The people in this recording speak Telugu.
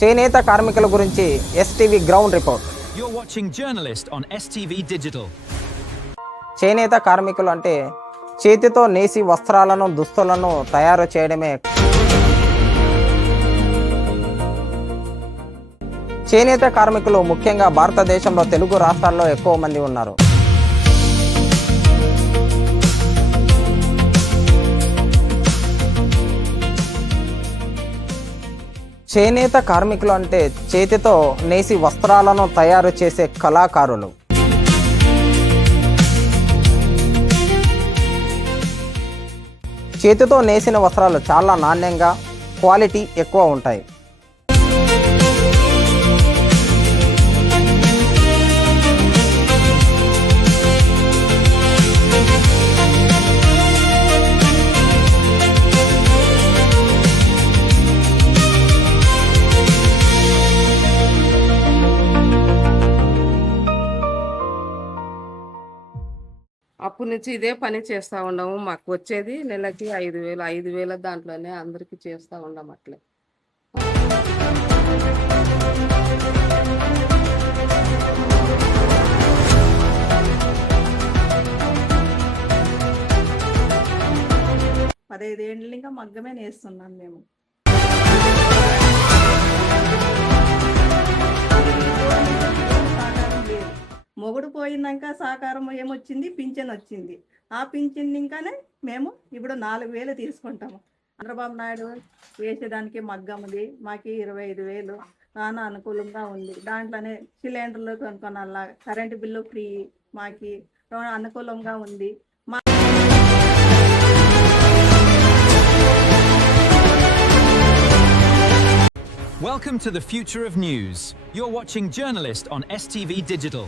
చేనేత కార్మికుల గురించి STV ground report. You're watching Journalist on STV Digital. చేనేత కార్మికులు అంటే చేతితో నేసి వస్త్రాలను దుస్తులను తయారు చేయడమే. చేనేత కార్మికులు ముఖ్యంగా భారతదేశంలో తెలుగు రాష్ట్రాల్లో ఎక్కువ మంది ఉన్నారు. చేనేత కార్మికులు అంటే చేతితో నేసి వస్త్రాలను తయారు చేసే కళాకారులు. చేతితో నేసిన వస్త్రాలు చాలా నాణ్యంగా, క్వాలిటీ ఎక్కువ ఉంటాయి. అప్పటి నుంచి ఇదే పని చేస్తూ ఉండము. మాకు వచ్చేది నెలకి 5,000 దాంట్లోనే అందరికీ చేస్తూ ఉండం. అట్లే పదైదేళ్ళు ఇంకా మగ్గమే నేస్తున్నాం మేము. మొగుడు పోయినాక సహకారం ఏమొచ్చింది, పింఛన్ వచ్చింది. ఆ పింఛన్ ఇంకానే మేము ఇప్పుడు 4,000 తీసుకుంటాము. చంద్రబాబు నాయుడు వేసేదానికి మగ్గముది మాకు 25,000 నాన్న అనుకూలంగా ఉంది. దాంట్లోనే సిలిండర్లు కొనుక్కోనాల, కరెంటు బిల్లు ఫ్రీ, మాకు అనుకూలంగా ఉంది. Welcome to the future of news. You're watching Journalist on STV Digital.